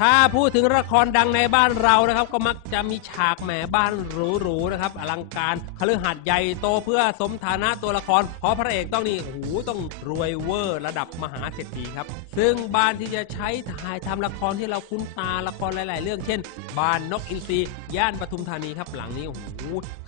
ถ้าพูดถึงละครดังในบ้านเรานะครับ ก็มักจะมีฉากแหมบ้านหรูๆนะครับ อลังการคฤหาสน์ใหญ่โตเพื่อสมฐานะตัวละคร เพราะพระเอกต้องนี่โอ้โหต้องรวยเวอร์ระดับมหาเศรษฐีครับ ซึ่งบ้านที่จะใช้ถ่ายทำละครที่เราคุ้นตาละครหลาย ๆ เรื่องเช่น บ้านนกอินทรีย่านปทุมธานีครับหลังนี้โอ้โห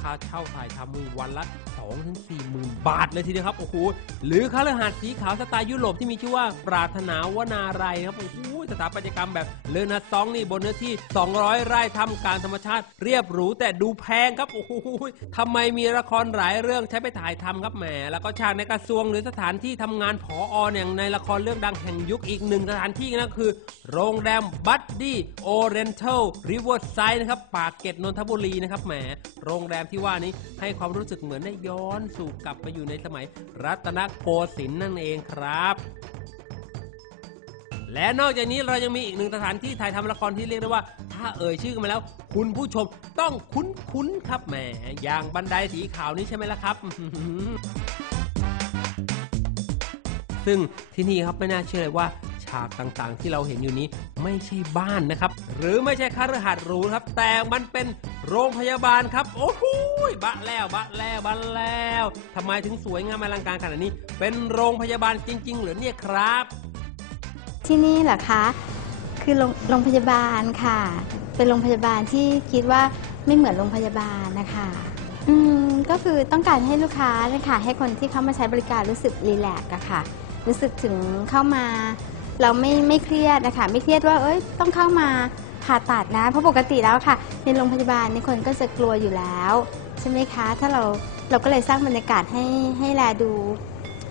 ค่าเช่าถ่ายทำมีวันละ2ถึง4หมื่นบาทเลยทีเดียวครับโอ้โหหรือคฤหาสน์สีขาวสไตล์ยุโรปที่มีชื่อว่าปรารถนาวนาไรครับโอ้โห สถาปัตยกรรมแบบเลนาซองนี่บนเนื้อที่ 200 ไร่ทำการธรรมชาติเรียบหรูแต่ดูแพงครับโอ้โหทำไมมีละครหลายเรื่องใช้ไปถ่ายทำครับแหมแล้วก็ฉากในกระทรวงหรือสถานที่ทำงานผอออย่างในละครเรื่องดังแห่งยุคอีกหนึ่งสถานที่นั่นคือ โรงแรมบัตดี้โอเรนเทลริเวอร์ไซด์นะครับปากเกร็ดนนทบุรีนะครับแหมโรงแรมที่ว่านี้ให้ความรู้สึกเหมือนได้ย้อนสู่กลับไปอยู่ในสมัยรัตนโกสินทร์นั่นเองครับ และนอกจากนี้เรายังมีอีกหนึ่งสถานที่ถ่ายทำละครที่เรียกได้ว่า ถ้าเอ่ยชื่อกันมาแล้ว คุณผู้ชมต้องคุ้นๆครับแหมอย่างบันไดสีขาวนี้ใช่ไหมล่ะครับ ซึ่งที่นี่ครับไม่น่าเชื่อเลยว่าฉากต่างๆ ที่เราเห็นอยู่นี้ไม่ใช่บ้านนะครับ หรือไม่ใช่คฤหาสน์หรูครับ แต่มันเป็นโรงพยาบาลครับ โอ้โหบะแล้วบะแล้วบะแล้วทำไมถึงสวยงามอลังการขนาดนี้ เป็นโรงพยาบาลจริง ๆ หรือเนี่ยครับ ที่นี่เหรอคะ คือโรงโรงพยาบาลค่ะ เป็นโรงพยาบาลที่คิดว่าไม่เหมือนโรงพยาบาลนะคะ อืม ก็คือต้องการให้ลูกค้านะคะ ให้คนที่เข้ามาใช้บริการรู้สึกรีแลกซ์อะค่ะ รู้สึกถึงเข้ามา เราไม่ไม่เครียดนะคะ ไม่เครียดว่า เอ้ย ต้องเข้ามาผ่าตัดนะ เพราะปกติแล้วค่ะ ในโรงพยาบาลนี่คนก็จะกลัวอยู่แล้ว ใช่ไหมคะ ถ้าเราเราก็เลยสร้างบรรยากาศให้ให้แลดู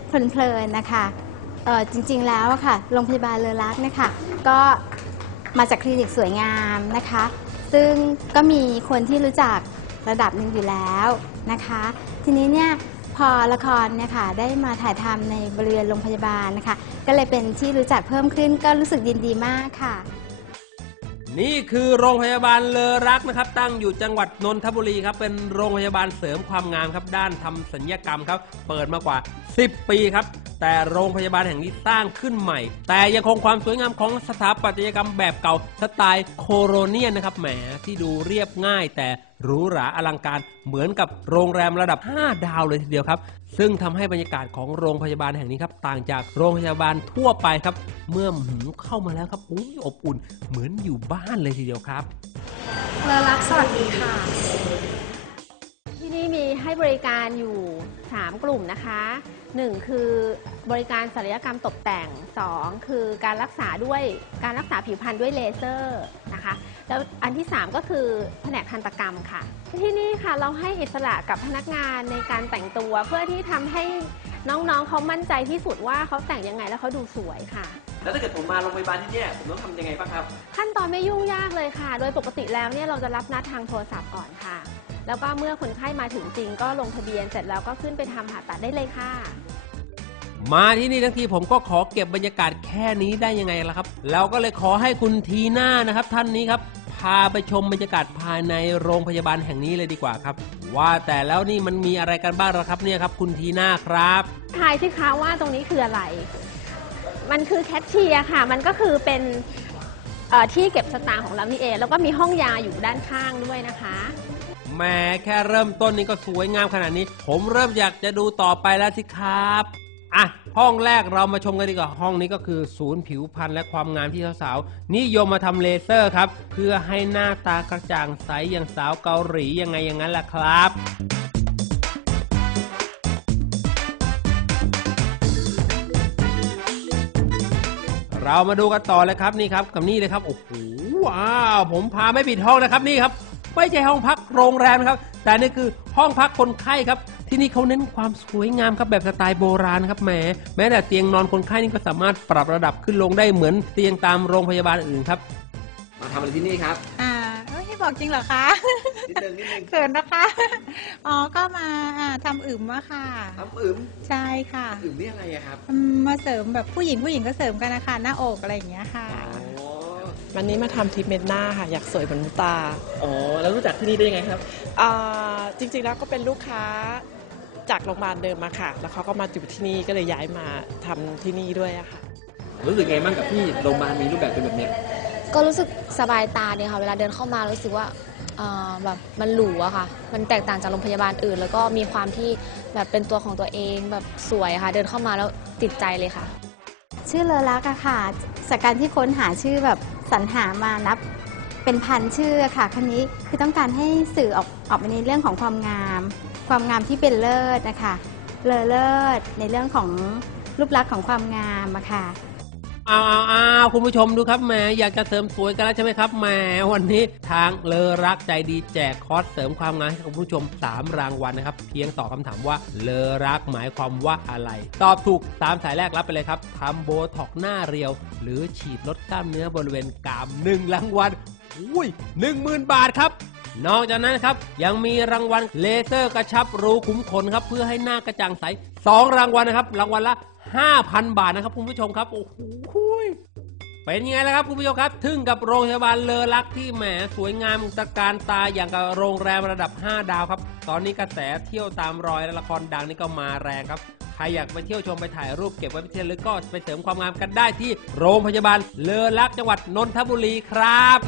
เพลินๆนะคะ เออจริงๆแล้วอะค่ะโรงพยาบาลเลอรักนะคะก็มาจากคลินิกสวยงามนะคะ ซึ่งก็มีคนที่รู้จักระดับหนึ่งอยู่แล้วนะคะ ทีนี้เนี่ยพอละครเนี่ยค่ะได้มาถ่ายทำในบริเวณโรงพยาบาลนะคะ ก็เลยเป็นที่รู้จักเพิ่มขึ้นก็รู้สึกยินดีมากค่ะ นี่คือโรงพยาบาลเลอรักนะครับ ตั้งอยู่จังหวัดนนทบุรีครับเป็นโรงพยาบาลเสริมความงามครับ ด้านทำสัญญกรรมครับ เปิดมากว่า 10 ปีครับ แต่โรงพยาบาลแห่งนี้สร้างขึ้นใหม่ แต่ยังคงความสวยงามของสถาปัตยกรรมแบบเก่าสไตล์โคโรเนียนนะครับแหมที่ดูเรียบง่ายแต่ หรูหราอลังการเหมือนกับโรงแรมระดับ 5 ดาวเลยทีเดียวครับ ซึ่งทำให้บรรยากาศของโรงพยาบาลแห่งนี้ครับ ต่างจากโรงพยาบาลทั่วไปครับ เมื่อหืมเข้ามาแล้วครับอุ้ยอบอุ่นเหมือนอยู่บ้านเลยทีเดียวครับเลอรักสวัสดีค่ะ ที่นี่มีให้บริการอยู่ 3 กลุ่มนะคะ 1 คือบริการศัลยกรรมตกแต่ง 2 คือการรักษาด้วยการรักษาผิวพรรณด้วยเลเซอร์ แล้วอันที่ 3 ก็คือแผนกทันตกรรมค่ะ ที่นี่ค่ะเราให้อิสระกับพนักงานในการแต่งตัว เพื่อที่ทำให้น้องๆเขามั่นใจที่สุดว่าเขาแต่งยังไงแล้วเขาดูสวยค่ะ แล้วถ้าเกิดผมมาโรงพยาบาลที่เนี่ยผมต้องทำยังไงบ้างครับ ขั้นตอนไม่ยุ่งยากเลยค่ะ โดยปกติแล้วเนี่ยเราจะรับนัดทางโทรศัพท์ก่อนค่ะ แล้วก็เมื่อคนไข้มาถึงจริงก็ลงทะเบียนเสร็จแล้วก็ขึ้นไปทำผ่าตัดได้เลยค่ะ มาที่นี่ทั้งทีผมก็ขอเก็บบรรยากาศแค่นี้ได้ยังไงล่ะครับ เราก็เลยขอให้คุณทีน่านะครับท่านนี้ครับ พาไปชมบรรยากาศภายในโรงพยาบาลแห่งนี้เลยดีกว่าครับ ว่าแต่แล้วนี่มันมีอะไรกันบ้างล่ะครับเนี่ยครับ คุณทีน่าครับทายสิคะว่าตรงนี้คืออะไร มันคือแคชเชียร์ค่ะ มันก็คือเป็นเอ่อที่เก็บสตางค์ของเรานี่เอง แล้วก็มีห้องยาอยู่ด้านข้างด้วยนะคะแหม่แค่เริ่มต้นนี่ก็สวยงามขนาดนี้ ผมเริ่มอยากจะดูต่อไปแล้วสิครับ อะห้องแรกเรามาชมกันดีกว่าห้องนี้ก็คือศูนย์ผิวพรรณและความงามที่สาวๆนิยมมาทำเลเซอร์ครับ เพื่อให้หน้าตากระจ่างใสอย่างสาวเกาหลียังไงอย่างนั้นแหละครับเรามาดูกันต่อเลยครับนี่ครับกับนี่เลยครับโอ้โหว้าวผมพาไม่ผิดห้องนะครับนี่ครับ ไม่ใช่ห้องพักโรงแรมนะครับ แต่นี่คือห้องพักคนไข้ครับ ที่นี่เขาเน้นความสวยงามครับแบบสไตล์โบราณครับแหมแม้แต่เตียงนอนคนไข้นี่ก็สามารถปรับระดับขึ้นลงได้เหมือนเตียงตามโรงพยาบาลอื่นครับ มาทำอะไรที่นี่ครับอ่าไม่ให้บอกจริงเหรอคะนิดนึงนิดนึงเขินนะคะอ๋อก็มาอ่าทำอึมอะค่ะ ทำอึมใช่ค่ะอึมนี่อะไรอะครับอืมมาเสริมแบบผู้หญิงผู้หญิงก็เสริมกันนะคะหน้าอกอะไรอย่างเงี้ยค่ะ อ๋อวันนี้มาทำทรีทเมนต์หน้าค่ะ อยากสวยเหมือนมุตาอ๋อแล้วรู้จักที่นี่ได้ยังไงครับ อ่าจริงๆแล้วก็เป็นลูกค้า จากโรงพยาบาลเดิมมาค่ะ แล้วเขาก็มาอยู่ที่นี่ก็เลยย้ายมาทำที่นี่ด้วยอะค่ะ รู้สึกไงบ้างกับที่โรงพยาบาลมีรูปแบบเป็นแบบเนี้ยก็รู้สึกสบายตาเนี่ยค่ะ เวลาเดินเข้ามารู้สึกว่าเอ่อแบบมันหรูอะค่ะ มันแตกต่างจากโรงพยาบาลอื่น แล้วก็มีความที่แบบเป็นตัวของตัวเองแบบสวยค่ะ เดินเข้ามาแล้วติดใจเลยค่ะ ชื่อเลอรักอะค่ะ จากการที่ค้นหาชื่อแบบสรรหามานับเป็นพันชื่ออะค่ะครั้นี้คือต้องการให้สื่อออกออกไปในเรื่องของความงาม ความงามที่เป็นเลิศนะคะเลอเลิศในเรื่องของรูปลักษณ์ของความงามอะค่ะเอาเอาเอาคุณผู้ชมดูครับแหมอยากจะเสริมสวยกันแล้วใช่ไหมครับแหมวันนี้ทางเลอรักใจดีแจกคอร์สเสริมความงามให้กับคุณผู้ชม 3 รางวัลนะครับ เพียงตอบคำถามว่าเลอรักหมายความว่าอะไร ตอบถูก3สายแรกรับไปเลยครับทำโบท็อกหน้าเรียว หรือฉีดลดกล้ามเนื้อบริเวณกราม1รางวัล อุ้ย1 0,000บาทครับ นอกจากนั้นครับยังมีรางวัลเลเซอร์กระชับรูขุมขนครับเพื่อให้หน้ากระจ่างใส2รางวัลนะครับ รางวัลละ 5,000 บาทนะครับคุณผู้ชมครับโอ้โหเป็นยังไงล่ะครับคุณผู้ชมครับ ถึงกับโรงพยาบาลเลอรักที่แหมสวยงามตะการตาอย่างกับโรงแรมระดับ 5 ดาวครับ ตอนนี้กระแสเที่ยวตามรอยและละครดังนี่ก็มาแรงครับ ใครอยากไปเที่ยวชมไปถ่ายรูปเก็บไว้เป็นที่ระลึกก็ไปเสริมความงามกันได้ที่โรงพยาบาลเลอรักจังหวัดนนทบุรีครับ